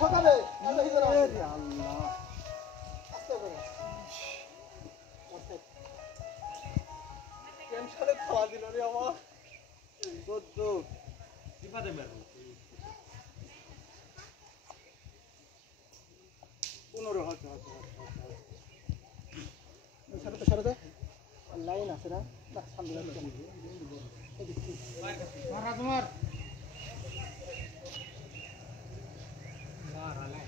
ঠকাবে আল্লাহ হিজরা আল্লাহ আস্তে করে আস্তে টেনশনে খাওয়া দিল রে আমার বদ্ধ বিপদে মেরো 15 হাত সারতে লাইন আছে না না সামনে মারা তোমার মারা লাই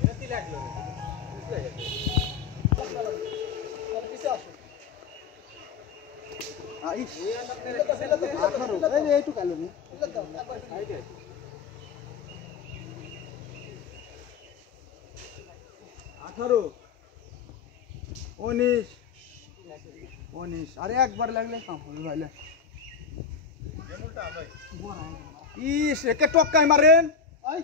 এটা কি লাগলো পিছে আসো আইস এই একটু কালো নি 18 19 আরে একবার লাগলে কাম হবে ভাইলে ইস একে টক্কাই মারেন আই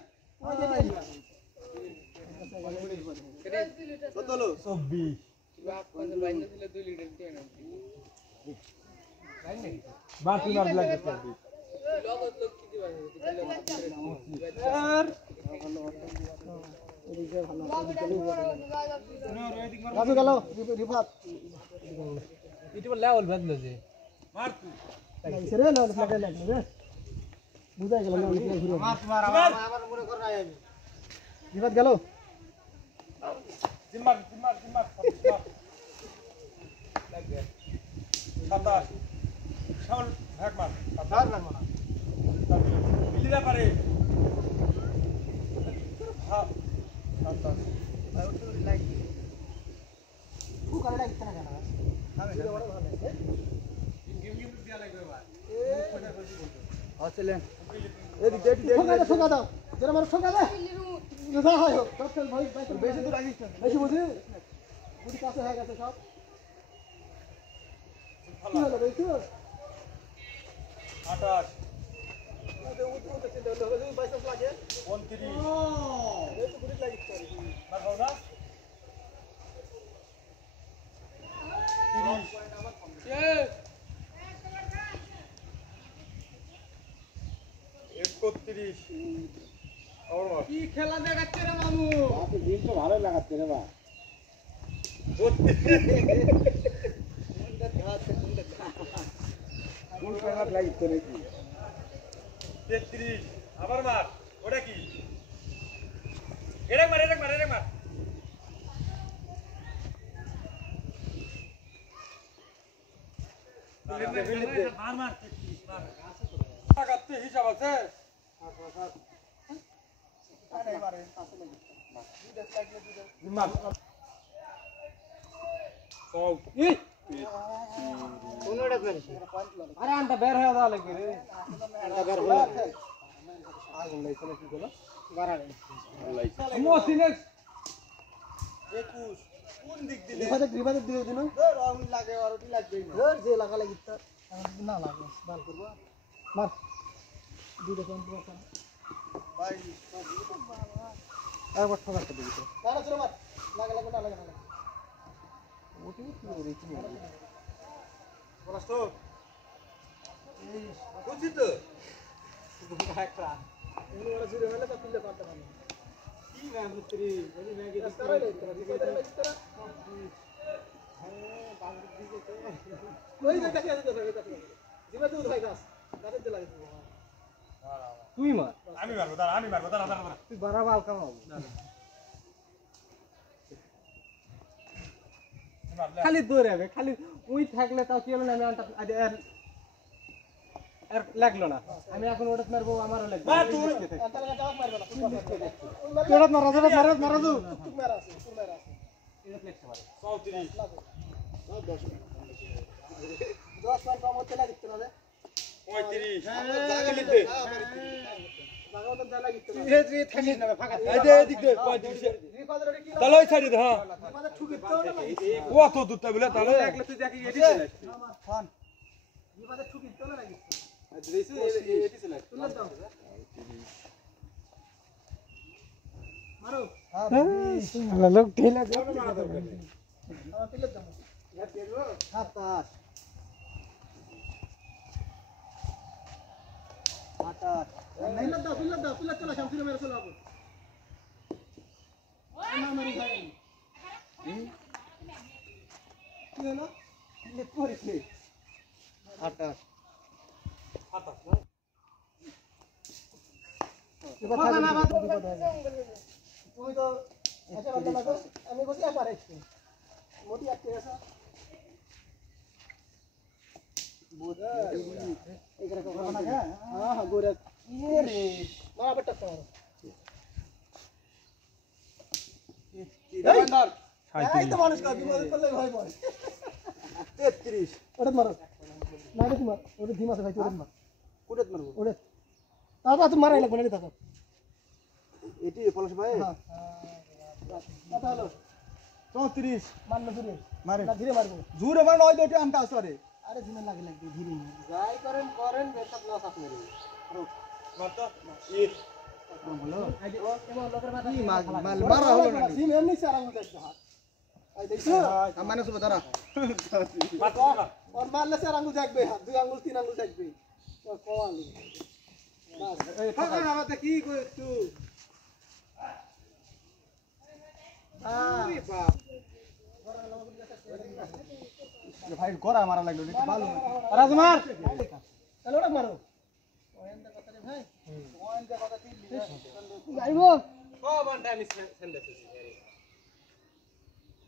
কত হলো 24 বাকি মার লাগে 24 লগত লোক কি দিবা আর এদিকে ভালো রাজু গেল রিফাত ইটি লেভেল বাজলো যে মার তুই লাগছে রে লেভেল লাগাই লাগলো রে বুঝাই গেল না ঘুরে মার আমার মনে কর না আমি রিফাত গেল জিম্মার লাগে 27 শাওল ভাগ মার মিলিরা পারে ভাব 27 আর ওটা লাইক করে লাগছে না কেন আমি বড় ভালো আছে গেম দিয়া লাগবে ভাই চলেন এদিক ঠোকা দাও যারা মার ঠোকা দে না হয় হোক সব চল ভাই বেশি দূর আগিস না বেশি বুঝি বুড়ি কাছে হয়ে গেছে সব কি হলো বেশি 28 উঠতে চিন্তা হলো 22 লাগে 29 ও এই তো বুড়ি লাগিস মার দাও না 31 কি খেলা দেখাচ্ছে রে মামু আপনি দিন তো ভালো লাগাচ্ছে রে ভাই কোন পেনাট লাগিছে নাকি 33 আবার মার ওটা কি এরক মার মার 33 মার লাগাতে হিসাব আছে আরে মারে পাশে লাগে দুধ লাগলে দুধ মার সব ই কোনটা করেছে আরে আন্টা বের হয়ে দাও লাগে রে আন্টা বের হয়ে আগুন লাইছে না কি হলো বাড়ালে লাইছে মোসিনেক্স 21 কোন দিক দিলে রিভাতে দিও দিন রং লাগে আর ওটি লাগবে না ধর যে লাগা লাগি তো না লাগে বাল করব মার দুটো পয়েন্ট রাখা ভাই একবার ঠকা দিবি তো তারা চলো মার লাগা না ওটি কি করে কি বলাস তো এই বুঝি তো একটা এগুলো ওরা জুড়ে হলে তো পিলে পারতে পারবে কি ম্যাম মিস্ত্রি বলি ম্যাগে দিতে হবে হ্যাঁ বাংলা দিকে তো কই যে কাছে আছে তো দিবা তো উঠাই গাছ কাছে চলে লাগে তুই মার আমি মারবো দাঁড়া তুই বাড়া বাল কামাও খালি দৌড়ে যাবে খালি ওই থাকলে তাও কি হলো না আমি আর লাগলো না আমি এখন ওটা মারবো আমারও লাগবে মার তুই আন্তা লাগা যাও মারবে না তোরা মারা দু টুক মারা আছে এটা ফ্লেক্স মারে 34 10 মান কম হতে লাগছে না রে 35 জায়গা লিখতে জায়গা তো জায়গা লিখতে না এই থাকিস না ফাঁকা এই দে এদিক দে 35 রিফাদের ওটা কি তাহলে ওই সাইডে হ্যাঁ রিফাদের ঠুকিত তো না ও তো দুধটা বলে তাহলে একলা তুই দেখি এডি চলে ফোন রিফাদের ঠুকিত তো না লাগিছে আজ দেইছো এডি চলে তুলে দাও মারো হ্যাঁ লোক ঢিলা দে আমার তুলে দাও ইয়া তেরো 27 नहीं लगता फिर चला शाम फिर मेरे से लाओ মারামারি হয় কি হলো কিলে করেছে 28 এবার তুমি তো আচ্ছা বলতে লাগো আমি বসে পারেছি মোটি আটকে গেছে বোধা এখানে কথা না হ্যাঁ হ্যাঁ গোরা ইয়ে রে মারা বেটা তোমার এই তো মানুষ কা বিমানে চলে ভাই বল 33 ওটা মারো না রে তোমার ওটা ধিমাতে ভাই ওটা মার কোডত মারবো ওটা তারপর তুমি মারাই লাগবে না দেখো এটি পলাশ ভাই হ্যাঁ কত হলো 34 মারনা ধরে মারে না ধীরে মারবো জোরে মার নয় দুটো আনতে আসরে আরে ধীরে লাগে ধীরে যাই করেন বেটা প্লাস আপনি মার তো ই বলো আইডি ও কেমন লোকের মাথা কি মারা হলো না সিম এমনি সারা মুখ দেখতে হাত আই দেখছো আমানে সব ধরা और मारले से आंगुल जागबे हाथ दुई आंगुल तीन आंगुल जागबे और कोआल बस ए फाका ना मत की को तू ओए बाप ये भाई गोरा मारा लागलो नी बालू राज मार चलो ओटा मारो ओएंदा কথা রে ভাই ওएंदा কথা তিন আইবো ও বান্টা আমি সেন্ডে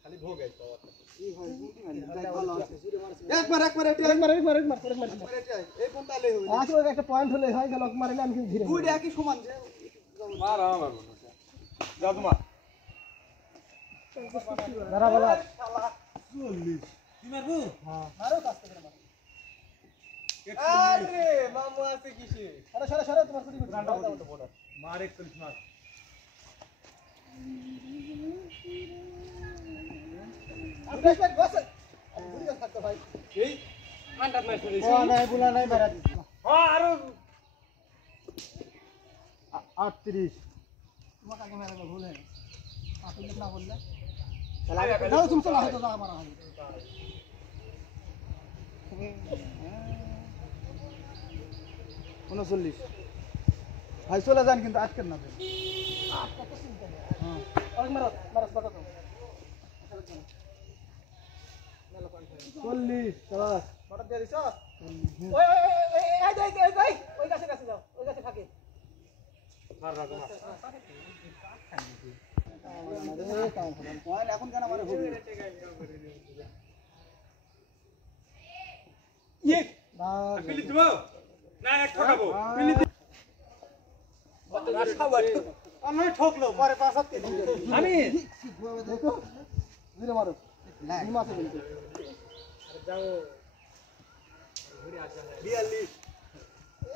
খালি ভোগ আইতো এই হয় গুটি মারি যাই ভালো আছে একবার এই কোনটা লই হই আসলে একটা পয়েন্ট হলে হয় গেল মারলে আমি ধীরে দুইটা একই সমান যে মার আমার যাও তোমার দাঁড়া বলা শালা 40 তুই মারবো হ্যাঁ মারো কাজ করে মার আরে মামু আছে কিসে আরে সরে তোমার কুটি রান্না করতে বড় মার 41 মার আপনি বস বুড়ি থাকতো ভাই এই আন্ডার মার করে ও নাই বুলা নাই মারা দিছ হ্যাঁ আরো 38 তোমাকে আগে মারা ভুল হয় আপনি না বললে দাও তুমি চলা হতো দাও মারা হয় 39 ভাই চলে যান কিন্তু আজকের না দেন কত চিন্তা হ্যাঁ অনেক মারো বাটা তো 40 চল বাটা দিয়ে দিছ ওই ওই কাছে যাও ওই কাছে থাকে মার রাখো মার এখন কেন মারে হবে ইয়ে না পিলি দিব না এক ঠকাবো পিলি আমি ঠকলো পরে 5-7 দিন আমি দেখো ধীরে মারো হিমাতে বলতে যাও ঘুরে আসা 42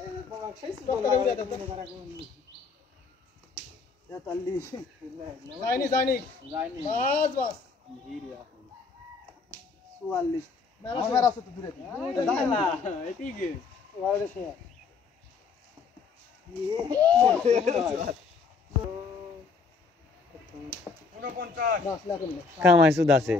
এই বাবা সেই ডক্টর উড়ে দাও 43 যায়নি বাস ধীরে আসুন 44 আমার আছে তো দূরে যাই না এটি কি ওয়ারে সে কামাই সুদ আছে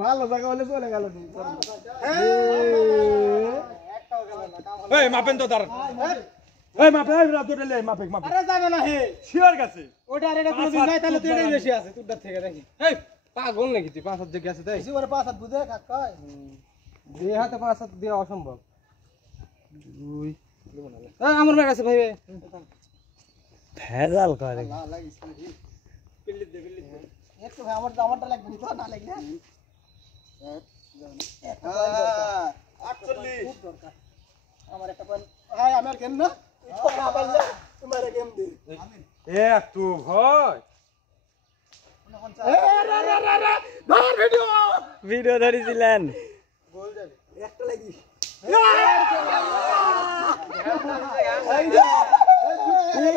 ভালো জায়গা হলে চলে গেল মাপেন তো দাঁড়ান যাবে না হে শিওর গেছে ওটা আর এটা কোনদিন যায় তাহলে তো এটাই বেশি আছে তোরটার থেকে দেখি পাগল নাকি তুই 5 হাত দিয়ে গেছে তাই বেশি করে 5 হাত বুঝে কাকাই দুই হাতে 5 হাত দেওয়া অসম্ভব দুই আমার মেয়ে আছে ভাই ভেজাল করে না লাগিস পিল্লি দে একটু ভাই আমারটা লাগবে না তো না লাগলে 48 খুব দরকার আমার একটা পয়েন্ট হাই আমার গেম না তো না পারলে তোমার গেম দি এক তো ভাই ধর ভিডিও ধরেছিলেন গোল যাবে একটা লাগিস এই